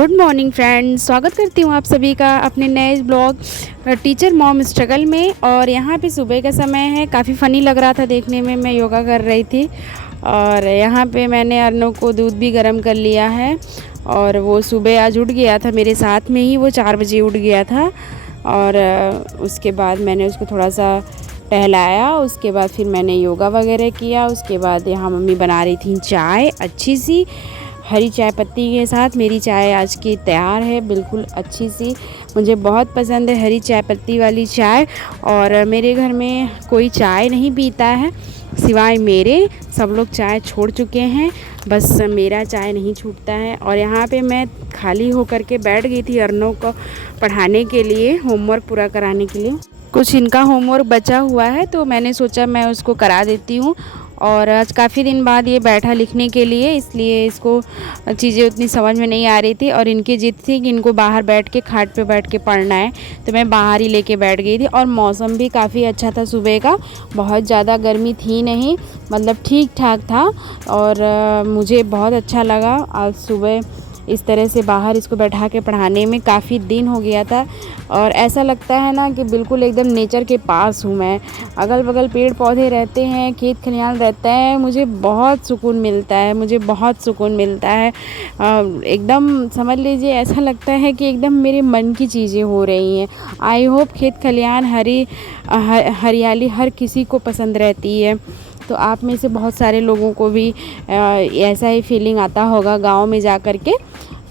Good morning friends, स्वागत करती हूँ आप सभी का अपने नए ब्लॉग टीचर मॉम स्ट्रगल में। और यहाँ पे सुबह का समय है, काफ़ी फ़नी लग रहा था देखने में। मैं योगा कर रही थी और यहाँ पे मैंने अर्नव को दूध भी गर्म कर लिया है। और वो सुबह आज उठ गया था मेरे साथ में ही, वो 4 बजे उठ गया था। और उसके बाद मैंने उसको थोड़ा सा टहलाया, उसके बाद फिर मैंने योगा वगैरह किया। उसके बाद यहाँ मम्मी बना रही थी चाय, अच्छी सी हरी चाय पत्ती के साथ। मेरी चाय आज की तैयार है, बिल्कुल अच्छी सी। मुझे बहुत पसंद है हरी चाय पत्ती वाली चाय। और मेरे घर में कोई चाय नहीं पीता है सिवाय मेरे, सब लोग चाय छोड़ चुके हैं, बस मेरा चाय नहीं छूटता है। और यहाँ पे मैं खाली होकर के बैठ गई थी अर्नव को पढ़ाने के लिए, होमवर्क पूरा कराने के लिए। कुछ इनका होमवर्क बचा हुआ है तो मैंने सोचा मैं उसको करा देती हूँ। और आज काफ़ी दिन बाद ये बैठा लिखने के लिए, इसलिए इसको चीज़ें उतनी समझ में नहीं आ रही थी। और इनकी जिद थी कि इनको बाहर बैठ के खाट पे बैठ के पढ़ना है, तो मैं बाहर ही लेके बैठ गई थी। और मौसम भी काफ़ी अच्छा था सुबह का, बहुत ज़्यादा गर्मी थी नहीं, मतलब ठीक ठाक था। और मुझे बहुत अच्छा लगा आज सुबह इस तरह से बाहर इसको बैठा के पढ़ाने में। काफ़ी दिन हो गया था और ऐसा लगता है ना कि बिल्कुल एकदम नेचर के पास हूँ मैं। अगल बगल पेड़ पौधे रहते हैं, खेत खलियान रहता है, मुझे बहुत सुकून मिलता है, मुझे बहुत सुकून मिलता है। एकदम समझ लीजिए ऐसा लगता है कि एकदम मेरे मन की चीज़ें हो रही हैं। आई होप खेत खलियान हरियाली हर किसी को पसंद रहती है। तो आप में से बहुत सारे लोगों को भी ऐसा ही फीलिंग आता होगा गांव में जा कर के।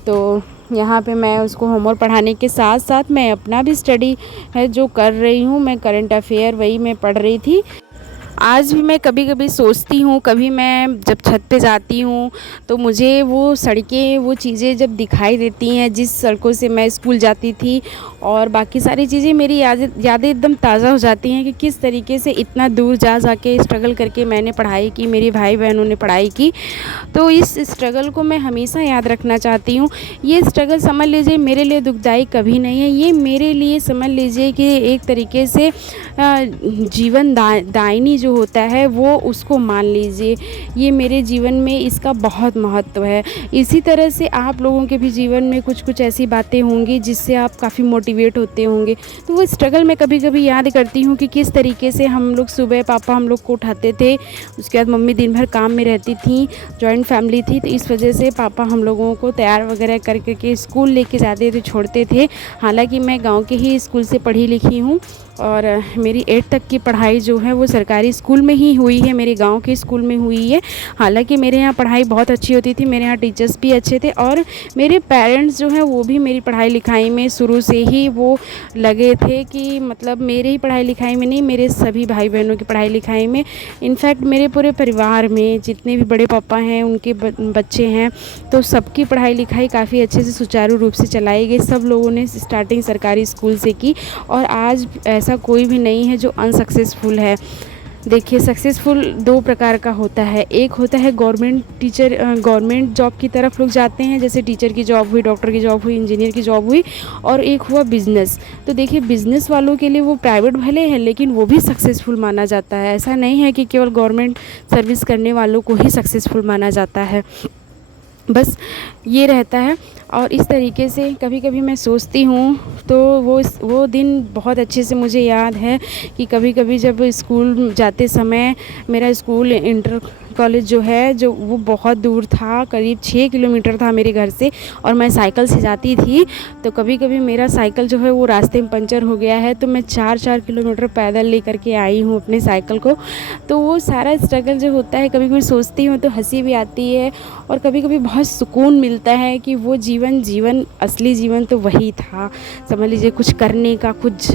तो यहाँ पे मैं उसको होमवर्क पढ़ाने के साथ साथ मैं अपना भी स्टडी है जो कर रही हूँ। मैं करंट अफेयर वही मैं पढ़ रही थी। आज भी मैं कभी कभी सोचती हूँ, कभी मैं जब छत पे जाती हूँ तो मुझे वो सड़कें, वो चीज़ें जब दिखाई देती हैं जिस सड़कों से मैं स्कूल जाती थी, और बाकी सारी चीज़ें मेरी यादें एकदम ताज़ा हो जाती हैं कि किस तरीके से इतना दूर जा के स्ट्रगल करके मैंने पढ़ाई की, मेरे भाई बहनों ने पढ़ाई की। तो इस स्ट्रगल को मैं हमेशा याद रखना चाहती हूँ। ये स्ट्रगल समझ लीजिए मेरे लिए दुखदायी कभी नहीं है, ये मेरे लिए समझ लीजिए कि एक तरीके से जीवन दायिनी जो होता है वो, उसको मान लीजिए। ये मेरे जीवन में इसका बहुत महत्व है। इसी तरह से आप लोगों के भी जीवन में कुछ कुछ ऐसी बातें होंगी जिससे आप काफ़ी मोटिवेट होते होंगे। तो वो स्ट्रगल मैं कभी कभी याद करती हूँ कि किस तरीके से हम लोग सुबह पापा हम लोग को उठाते थे, उसके बाद मम्मी दिन भर काम में रहती थी, जॉइंट फैमिली थी, तो इस वजह से पापा हम लोगों को तैयार वगैरह करके स्कूल लेके जाते थे, छोड़ते थे। हालांकि मैं गांव के ही स्कूल से पढ़ी लिखी हूँ और मेरी 8 तक की पढ़ाई जो है वो सरकारी स्कूल में ही हुई है, मेरे गांव के स्कूल में हुई है। हालांकि मेरे यहाँ पढ़ाई बहुत अच्छी होती थी, मेरे यहाँ टीचर्स भी अच्छे थे और मेरे पेरेंट्स जो हैं वो भी मेरी पढ़ाई लिखाई में शुरू से ही वो लगे थे कि मतलब मेरे ही पढ़ाई लिखाई में नहीं, मेरे सभी भाई बहनों की पढ़ाई लिखाई में। इनफैक्ट मेरे पूरे परिवार में जितने भी बड़े पापा हैं उनके बच्चे हैं, तो सबकी पढ़ाई लिखाई काफ़ी अच्छे से सुचारू रूप से चलाई गई। सब लोगों ने स्टार्टिंग सरकारी स्कूल से की और आज ऐसा कोई भी नहीं है जो अनसक्सेसफुल है। देखिए, सक्सेसफुल 2 प्रकार का होता है। एक होता है गवर्नमेंट जॉब की तरफ लोग जाते हैं, जैसे टीचर की जॉब हुई, डॉक्टर की जॉब हुई, इंजीनियर की जॉब हुई। और एक हुआ बिज़नेस। तो देखिए, बिज़नेस वालों के लिए वो प्राइवेट भले है लेकिन वो भी सक्सेसफुल माना जाता है। ऐसा नहीं है कि केवल गवर्नमेंट सर्विस करने वालों को ही सक्सेसफुल माना जाता है, बस ये रहता है। और इस तरीके से कभी कभी मैं सोचती हूँ तो वो दिन बहुत अच्छे से मुझे याद है कि कभी कभी जब स्कूल जाते समय, मेरा स्कूल इंटर कॉलेज जो है जो वो बहुत दूर था, करीब 6 किलोमीटर था मेरे घर से, और मैं साइकिल से जाती थी। तो कभी कभी मेरा साइकिल जो है वो रास्ते में पंचर हो गया है, तो मैं 4-4 किलोमीटर पैदल लेकर के आई हूँ अपने साइकिल को। तो वो सारा स्ट्रगल जो होता है, कभी कभी सोचती हूँ तो हंसी भी आती है और कभी कभी बहुत सुकून मिलता है कि वो जीवन असली जीवन तो वही था। समझ लीजिए कुछ करने का, कुछ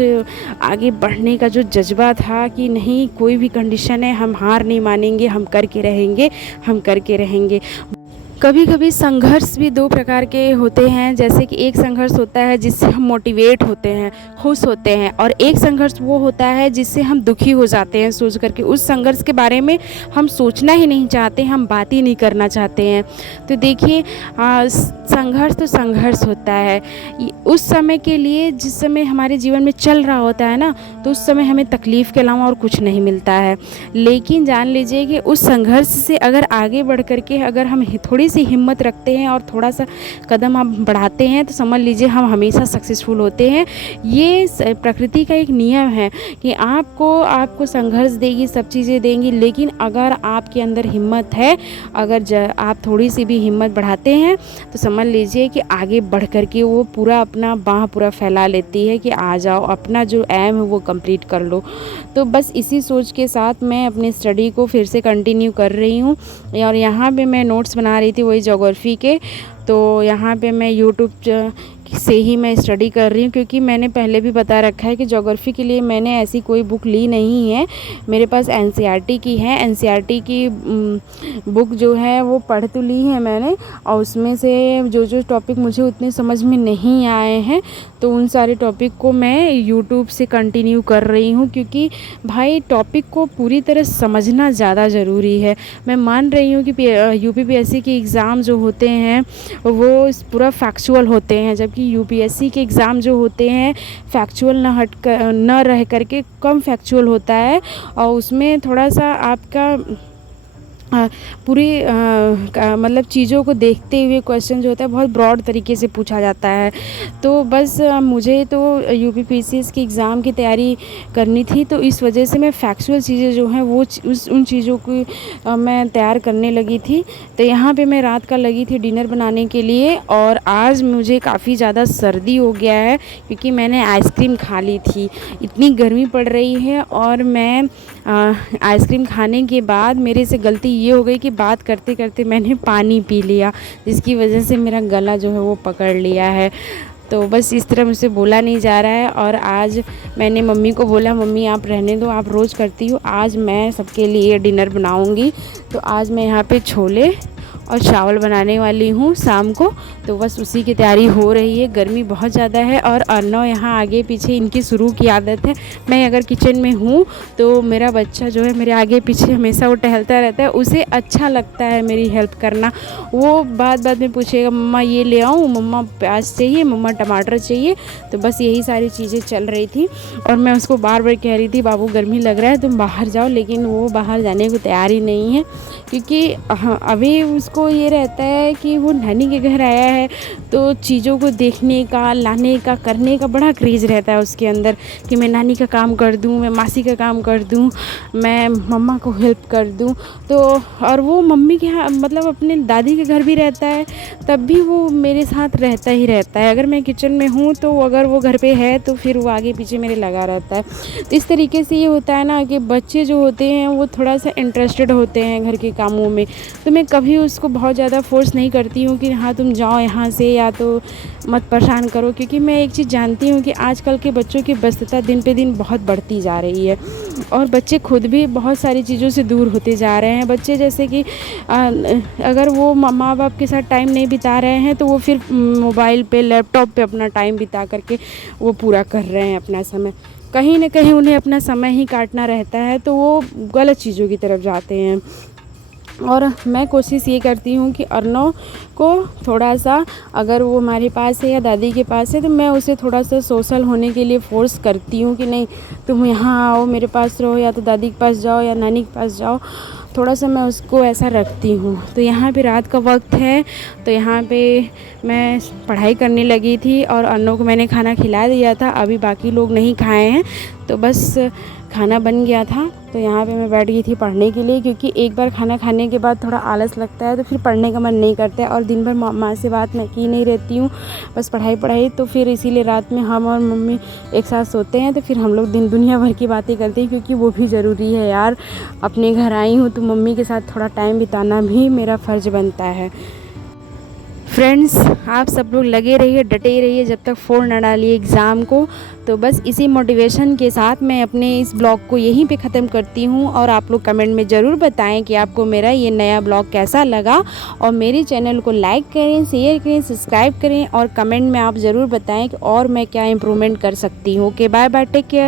आगे बढ़ने का जो जज्बा था कि नहीं, कोई भी कंडीशन है हम हार नहीं मानेंगे, हम करके रहेंगे, हम करके रहेंगे। कभी कभी संघर्ष भी 2 प्रकार के होते हैं, जैसे कि एक संघर्ष होता है जिससे हम मोटिवेट होते हैं, खुश होते हैं, और एक संघर्ष वो होता है जिससे हम दुखी हो जाते हैं सोच करके। उस संघर्ष के बारे में हम सोचना ही नहीं चाहते, हम बात ही नहीं करना चाहते हैं। तो देखिए, संघर्ष तो संघर्ष होता है उस समय के लिए, जिस समय हमारे जीवन में चल रहा होता है ना, तो उस समय हमें तकलीफ़ के अलावा और कुछ नहीं मिलता है। लेकिन जान लीजिए कि उस संघर्ष से अगर आगे बढ़ करके अगर हम थोड़ी सी हिम्मत रखते हैं और थोड़ा सा कदम आप बढ़ाते हैं तो समझ लीजिए हम हमेशा सक्सेसफुल होते हैं। ये प्रकृति का एक नियम है कि आपको संघर्ष देगी, सब चीज़ें देंगी, लेकिन अगर आपके अंदर हिम्मत है, अगर आप थोड़ी सी भी हिम्मत बढ़ाते हैं तो समझ लीजिए कि आगे बढ़ कर के वो पूरा अपना बाँह पूरा फैला लेती है कि आ जाओ, अपना जो एम है वो कंप्लीट कर लो। तो बस इसी सोच के साथ मैं अपनी स्टडी को फिर से कंटिन्यू कर रही हूँ। और यहाँ पे मैं नोट्स बना रही थी वही ज्योग्राफी के। तो यहाँ पे मैं यूट्यूब से ही मैं स्टडी कर रही हूँ, क्योंकि मैंने पहले भी बता रखा है कि ज्योग्राफी के लिए मैंने ऐसी कोई बुक ली नहीं है। मेरे पास एनसीईआरटी की है। एनसीईआरटी की बुक जो है वो पढ़ तो ली है मैंने, और उसमें से जो जो टॉपिक मुझे उतने समझ में नहीं आए हैं तो उन सारे टॉपिक को मैं यूट्यूब से कंटिन्यू कर रही हूँ, क्योंकि भाई टॉपिक को पूरी तरह समझना ज़्यादा ज़रूरी है। मैं मान रही हूँ कि यूपीपीएससी के एग्ज़ाम जो होते हैं वो पूरा फैक्चुअल होते हैं, जबकि यूपीएससी के एग्ज़ाम जो होते हैं फैक्चुअल न रह करके कम फैक्चुअल होता है, और उसमें थोड़ा सा आपका पूरी मतलब चीज़ों को देखते हुए क्वेश्चन जो होता है बहुत ब्रॉड तरीके से पूछा जाता है। तो बस मुझे तो यूपीपीसीएस की एग्ज़ाम की तैयारी करनी थी, तो इस वजह से मैं फैक्चुअल चीज़ें जो हैं वो उन चीज़ों की मैं तैयार करने लगी थी। तो यहाँ पे मैं रात का लगी थी डिनर बनाने के लिए, और आज मुझे काफ़ी ज़्यादा सर्दी हो गया है क्योंकि मैंने आइसक्रीम खा ली थी। इतनी गर्मी पड़ रही है और मैं आइसक्रीम खाने के बाद मेरे से गलती ये हो गई कि बात करते करते मैंने पानी पी लिया, जिसकी वजह से मेरा गला जो है वो पकड़ लिया है। तो बस इस तरह मुझसे बोला नहीं जा रहा है। और आज मैंने मम्मी को बोला, मम्मी आप रहने दो, आप रोज़ करती हो, आज मैं सबके लिए डिनर बनाऊंगी। तो आज मैं यहाँ पे छोले और चावल बनाने वाली हूँ शाम को, तो बस उसी की तैयारी हो रही है। गर्मी बहुत ज़्यादा है और अर्नव यहाँ आगे पीछे इनकी शुरू की आदत है। मैं अगर किचन में हूँ तो मेरा बच्चा जो है मेरे आगे पीछे हमेशा वो टहलता रहता है, उसे अच्छा लगता है मेरी हेल्प करना। वो बात में पूछेगा, मम्मा ये ले आऊँ, मम्मा प्याज चाहिए, मम्मा टमाटर चाहिए। तो बस यही सारी चीज़ें चल रही थी और मैं उसको बार बार कह रही थी, बाबू गर्मी लग रहा है तुम बाहर जाओ, लेकिन वो बाहर जाने को तैयार ही नहीं है, क्योंकि अभी उसको ये रहता है कि वो नानी के घर आया है तो चीज़ों को देखने का, लाने का, करने का बड़ा क्रेज़ रहता है उसके अंदर कि मैं नानी का काम कर दूँ, मैं मासी का काम कर दूँ, मैं मम्मा को हेल्प कर दूँ। तो और वो मम्मी के यहाँ मतलब अपने दादी के घर भी रहता है, तब भी वो मेरे साथ रहता ही रहता है। अगर मैं किचन में हूँ तो अगर वो घर पे है तो फिर वो आगे पीछे मेरे लगा रहता है। तो इस तरीके से ये होता है ना कि बच्चे जो होते हैं वो थोड़ा सा इंटरेस्टेड होते हैं घर के कामों में। तो मैं कभी उसको बहुत ज़्यादा फोर्स नहीं करती हूँ कि हाँ तुम जाओ यहाँ से, या तो मत परेशान करो, क्योंकि मैं एक चीज़ जानती हूँ कि आजकल के बच्चों की व्यस्तता दिन पे दिन बहुत बढ़ती जा रही है और बच्चे खुद भी बहुत सारी चीज़ों से दूर होते जा रहे हैं। बच्चे जैसे कि अगर वो माँ बाप के साथ टाइम नहीं बिता रहे हैं तो वो फिर मोबाइल पे, लैपटॉप पे अपना टाइम बिता करके वो पूरा कर रहे हैं अपना समय। कहीं ना कहीं उन्हें अपना समय ही काटना रहता है, तो वो गलत चीज़ों की तरफ जाते हैं। और मैं कोशिश ये करती हूँ कि अर्नव को थोड़ा सा, अगर वो हमारे पास है या दादी के पास है, तो मैं उसे थोड़ा सा सोशल होने के लिए फ़ोर्स करती हूँ कि नहीं तुम यहाँ आओ, मेरे पास रहो, या तो दादी के पास जाओ या नानी के पास जाओ। थोड़ा सा मैं उसको ऐसा रखती हूँ। तो यहाँ पे रात का वक्त है, तो यहाँ पे मैं पढ़ाई करने लगी थी और अर्नव को मैंने खाना खिला दिया था, अभी बाकी लोग नहीं खाए हैं, तो बस खाना बन गया था। तो यहाँ पे मैं बैठ गई थी पढ़ने के लिए, क्योंकि एक बार खाना खाने के बाद थोड़ा आलस लगता है तो फिर पढ़ने का मन नहीं करता है, और दिन भर माँ से बात मैं की नहीं रहती हूँ, बस पढ़ाई। तो फिर इसीलिए रात में हम और मम्मी एक साथ सोते हैं, तो फिर हम लोग दुनिया भर की बातें करते हैं, क्योंकि वो भी ज़रूरी है यार। अपने घर आई हूँ तो मम्मी के साथ थोड़ा टाइम बिताना भी मेरा फ़र्ज़ बनता है। फ्रेंड्स, आप सब लोग लगे रहिए, डटे रहिए जब तक फ़ोन ना डालिए एग्ज़ाम को। तो बस इसी मोटिवेशन के साथ मैं अपने इस ब्लॉग को यहीं पे ख़त्म करती हूँ, और आप लोग कमेंट में ज़रूर बताएं कि आपको मेरा ये नया ब्लॉग कैसा लगा, और मेरे चैनल को लाइक करें, शेयर करें, सब्सक्राइब करें, और कमेंट में आप ज़रूर बताएं कि और मैं क्या इम्प्रूवमेंट कर सकती हूँ। Okay, bye bye, take care.